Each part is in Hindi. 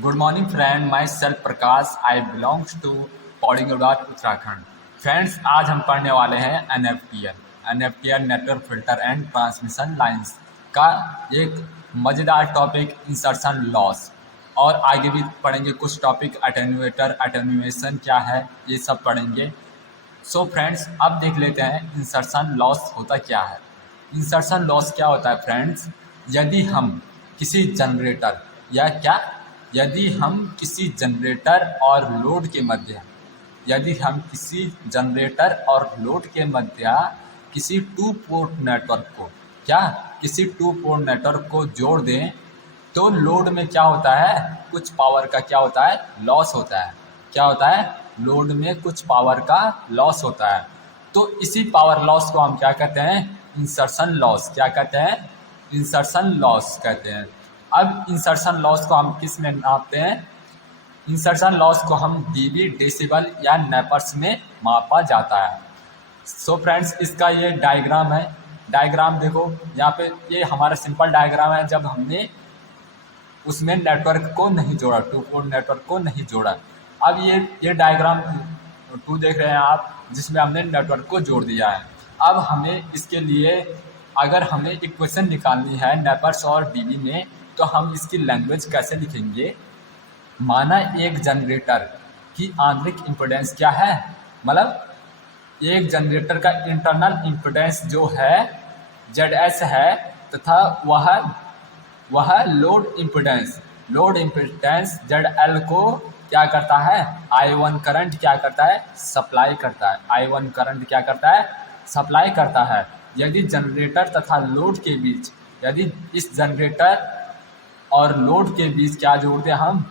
Good morning friend, myself Prakash, I belongs to Paurigarh Uttarakhand. Friends, आज हम पढ़ने वाले हैं N F T L network filter and transmission lines का एक मज़ेदार टॉपिक इंसर्शन लॉस। और आगे भी पढ़ेंगे कुछ टॉपिक, अटेन्यूएशन क्या है, ये सब पढ़ेंगे। सो फ्रेंड्स, अब देख लेते हैं इंसर्शन लॉस होता क्या है। इंसर्शन लॉस क्या होता है फ्रेंड्स? यदि हम किसी जनरेटर या क्या यदि हम किसी जनरेटर और लोड के मध्य यदि हम किसी जनरेटर और लोड के मध्य किसी टू पोर्ट नेटवर्क को जोड़ दें तो लोड में क्या होता है, कुछ पावर का क्या होता है, लॉस होता है। क्या होता है? लोड में कुछ पावर का लॉस होता है। तो इसी पावर लॉस को हम क्या कहते हैं? Insertion loss. क्या कहते हैं? इंसर्शन लॉस कहते हैं। अब इंसर्शन लॉस को हम किस में नापते हैं? इंसर्शन लॉस को हम डीबी, डेसिबल या नेपर्स में मापा जाता है। सो फ्रेंड्स, इसका ये डायग्राम है। डायग्राम देखो यहाँ पे, ये हमारा सिंपल डायग्राम है जब हमने उसमें नेटवर्क को नहीं जोड़ा, टू पोर्ट नेटवर्क को नहीं जोड़ा। अब ये डायग्राम 2 देख रहे हैं आप, जिसमें हमने नेटवर्क को जोड़ दिया है। अब हमें इसके लिए अगर हमें इक्वेशन निकालनी है नेपर्स और डीबी में, तो हम इसकी लैंग्वेज कैसे लिखेंगे? माना एक जनरेटर की आंतरिक इम्पीडेंस क्या है, मतलब एक जनरेटर का इंटरनल इम्पीडेंस जो है ZS है, तथा वह लोड इम्पीडेंस ZL को क्या करता है? I1 करंट क्या करता है? सप्लाई करता है। I1 करंट क्या करता है? सप्लाई करता है। यदि जनरेटर तथा लोड के बीच, यदि इस जनरेटर और लोड के बीच क्या जोड़ते हैं हम?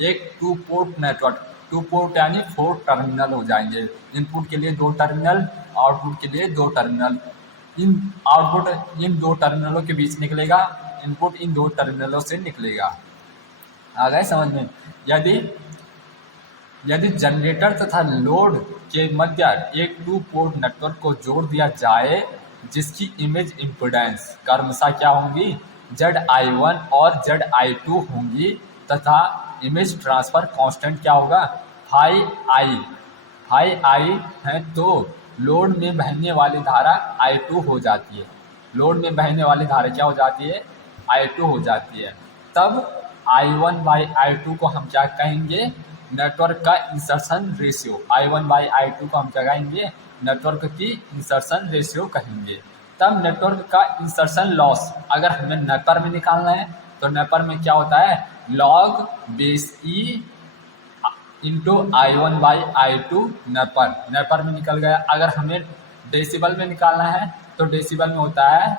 एक two port network. Two port यानी 4 टर्मिनल हो जाएंगे। इनपुट के लिए 2 टर्मिनल, आउटपुट के लिए 2 टर्मिनल। आउटपुट इन 2 टर्मिनलों के बीच निकलेगा, इनपुट इन 2 टर्मिनलों से निकलेगा। आ गए समझ में? यदि जनरेटर तथा लोड के मध्य एक टू पोर्ट नेटवर्क को जोड़ दिया जाए, जिसकी इमेज इम्पीडेंस क्रमशः क्या होंगी? ZI1 और ZI2 होंगी, तथा इमेज ट्रांसफर कांस्टेंट क्या होगा? हाई आई है, तो लोड में बहने वाली धारा I2 हो जाती है। लोड में बहने वाली धारा क्या हो जाती है? I2 हो जाती है। तब I1/I2 को हम क्या कहेंगे? नेटवर्क का इंसर्शन रेशियो। I1/I2 को हम क्या कहेंगे? नेटवर्क की इंसर्शन रेशियो कहेंगे। तब नेटवर्क का इंसर्शन लॉस अगर हमें नेपर में निकालना है, तो नेपर में क्या होता है? Log base E into I1/I2 नेपर में निकल गया। अगर हमें डेसिबल में निकालना है, तो डेसिबल में होता है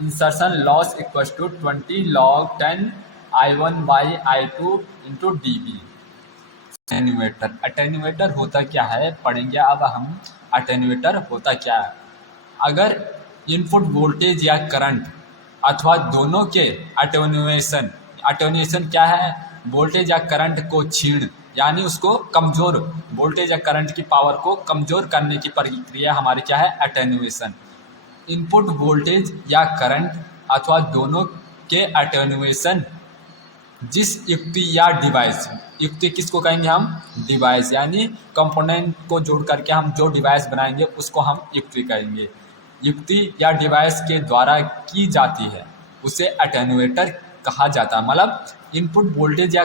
insertion loss equal to 20 log 10 I1/I2 into DB। Attenuator होता क्या है पढ़ेंगे अब हम। अटेन्यूएटर होता क्या है? अगर इनपुट वोल्टेज या करंट अथवा दोनों के अटेन्यूएशन क्या है? वोल्टेज या करंट को छीण, यानी उसको कमज़ोर, वोल्टेज या करंट की पावर को कमज़ोर करने की प्रक्रिया हमारी क्या है? अटेन्यूएशन। इनपुट वोल्टेज या करंट अथवा दोनों के अटेन्यूएशन जिस युक्ति या डिवाइस, युक्ति किसको कहेंगे हम? डिवाइस, यानी कंपोनेंट को जोड़ करके हम जो डिवाइस बनाएंगे उसको हम युक्ति कहेंगे। युक्ति या डिवाइस के द्वारा की जाती है उसे अटेन्यूएटर कहा जाता है। मतलब इनपुट वोल्टेज या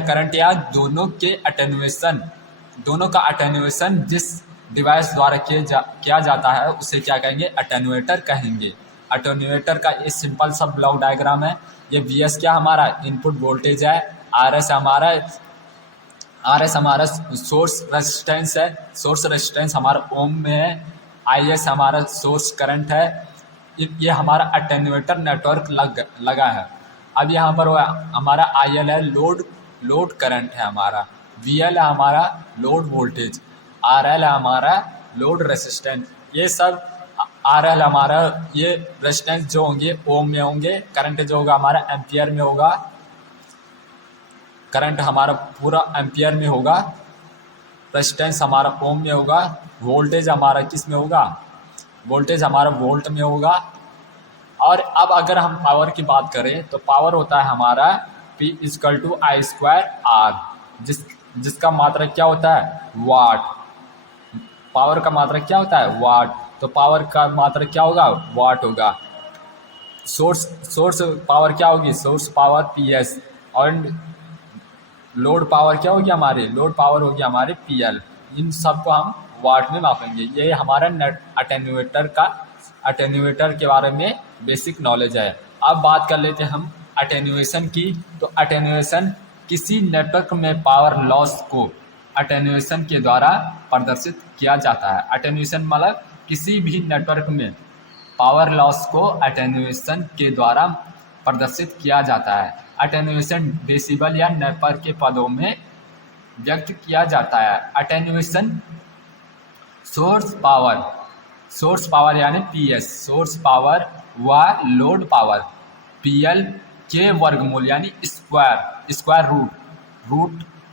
करंट या दोनों का अटेन्यूएशन जिस डिवाइस द्वारा किया जाता है उसे क्या कहेंगे? अटेन्यूएटर कहेंगे। अटेन्यूएटर का ये सिंपल सा ब्लॉक डायग्राम है। ये VS क्या हमारा इनपुट वोल्टेज है, RS हमारा सोर्स रेजिस्टेंस है, सोर्स रेजिस्टेंस हमारा ओम में है, IS हमारा सोर्स करंट है। ये हमारा अटेन्यूएटर नेटवर्क लगा है। अब यहाँ पर हमारा IL है, लोड करंट है हमारा, VL है हमारा लोड वोल्टेज, RL है हमारा लोड रेजिस्टेंस। ये सब RL हमारा, ये रेजिस्टेंस जो होंगे ओम में होंगे, करंट जो होगा हमारा एम्पियर में होगा, करंट हमारा पूरा एम्पियर में होगा, रेजिस्टेंस हमारा ओम में होगा, वोल्टेज हमारा किस में होगा? वोल्टेज हमारा वोल्ट में होगा। और अब अगर हम पावर की बात करें, तो पावर होता है हमारा P equal to I square R, जिसका मात्रक क्या होता है वाट। पावर का मात्रक क्या होता है वाट, तो पावर का मात्रक क्या होगा वाट होगा। सोर्स पावर क्या होगी सोर्स पावर PS, और लोड पावर क्या होगी हमारी लोड पावर होगी हमारी PL। इन सब को हम वाट में मापेंगे। ये हमारा अटेन्यूएटर के बारे में बेसिक नॉलेज है। अब बात कर लेते हैं हम अटेन्यूएशन की। तो अटेन्यूएशन किसी नेटवर्क में पावर लॉस को अटेन्यूएशन के द्वारा प्रदर्शित किया जाता है। अटेन्यूएशन मतलब किसी भी नेटवर्क में पावर लॉस को अटेन्यूएशन के द्वारा प्रदर्शित किया जाता है। अटेन्यूएशन डेसिबल या नेपर के पदों में व्यक्त किया जाता है। अटेन्यूएशन सोर्स पावर यानी PS, सोर्स पावर व लोड पावर PL के वर्गमूल यानी स्क्वायर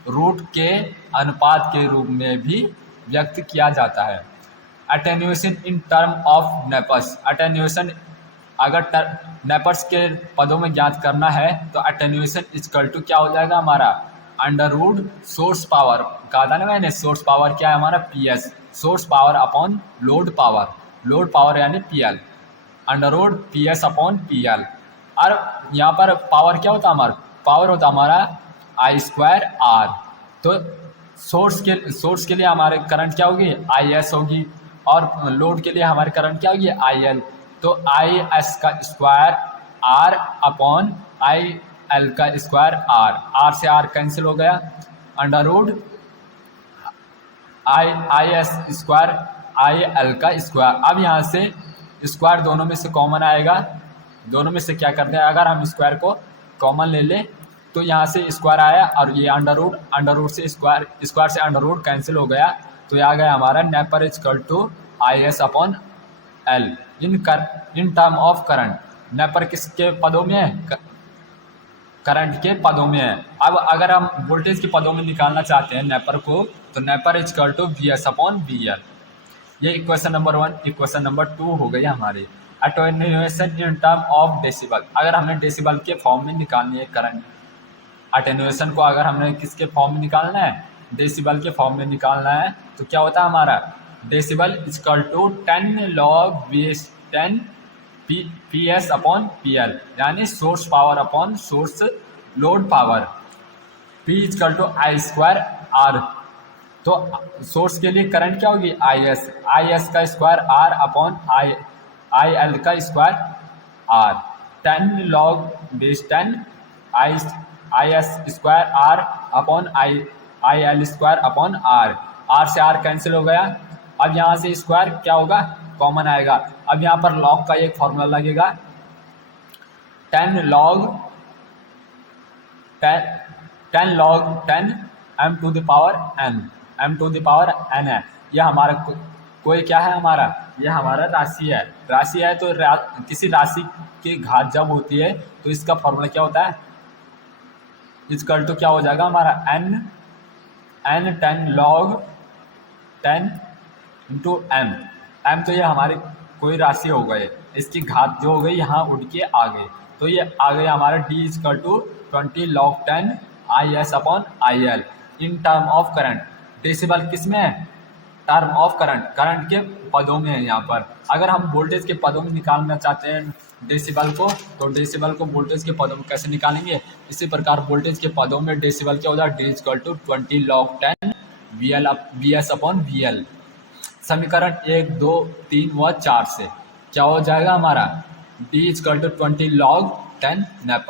रूट के अनुपात के रूप में भी व्यक्त किया जाता है। Attenuation in term of nepers, attenuation अगर नेपर्स के पदों में ज्ञात करना है तो अटेन्यूएशन इक्वल टू क्या हो जाएगा हमारा अंडर रूट सोर्स पावर, कहा था ना मैंने सोर्स पावर क्या है हमारा PS, source power upon load power यानी PL, under root PS upon PL। और यहाँ पर पावर क्या होता है हमारा पावर होता हमारा I स्क्वायर R। तो सोर्स के लिए हमारे करंट क्या होगी IS होगी, और लोड के लिए हमारे करंट क्या होगी IL। तो IS का स्क्वायर R अपॉन IL का स्क्वायर R से R कैंसिल हो गया, under root IS square IL का स्क्वायर। अब यहाँ से स्क्वायर दोनों में से कॉमन आएगा, दोनों में से क्या करते हैं अगर हम स्क्वायर को कॉमन ले लें तो यहाँ से स्क्वायर आया और ये अंडर रूट से स्क्वायर से अंडर रूट कैंसिल हो गया, तो ये आ गया हमारा neper equal to IS upon L in term of current. Neper किसके पदों में है करंट के पदों में है। अब अगर हम वोल्टेज के पदों में निकालना चाहते हैं नेपर को, तो neper equal to VS upon VL। ये इक्वेशन नंबर 1। इक्वेशन नंबर 2 हो गई हमारी attenuation in term of decibel. अगर हमें डेसिबल के फॉर्म में निकालनी है करंट, अटेन्यूएशन को अगर हमने किसके फॉर्म में निकालना है डेसिबल के फॉर्म में निकालना है, तो क्या होता है हमारा decibel equal to 10 log base 10 PS upon PL, यानी source power upon source load power. P equal to I square R। तो सोर्स के लिए करंट क्या होगी IS का स्क्वायर R अपॉन IL का square R। 10 log base 10 IS square R upon IL square upon R से R कैंसिल हो गया। अब यहाँ से स्क्वायर क्या होगा कॉमन आएगा। अब यहाँ पर लॉग का एक फॉर्मूला लगेगा 10 log 10 m to the power n है। यह हमारा कोई क्या है यह हमारा राशि है। तो किसी राशि की घात जब होती है तो इसका फॉर्मूला क्या होता है इक्वल टू क्या हो जाएगा हमारा n 10 log 10 इंटू m। तो ये हमारी कोई राशि हो गई, इसकी घात जो हो गई यहाँ उठ के आ गई, तो ये आ गया हमारा D equal to 20 log 10 IS upon IL in term of current. Decibel किस में है टर्म ऑफ करंट के पदों में है। यहाँ पर अगर हम वोल्टेज के पदों में निकालना चाहते हैं डेसिबल को, तो डेसिबल को वोल्टेज के पदों में कैसे निकालेंगे, इसी प्रकार वोल्टेज के पदों में डेसिबल क्या होता है D equal to 20 log 10 VS upon VL। समीकरण 1, 2, 3 व 4 से क्या हो जाएगा हमारा D इक्वल टू 20 log 10 नेपर।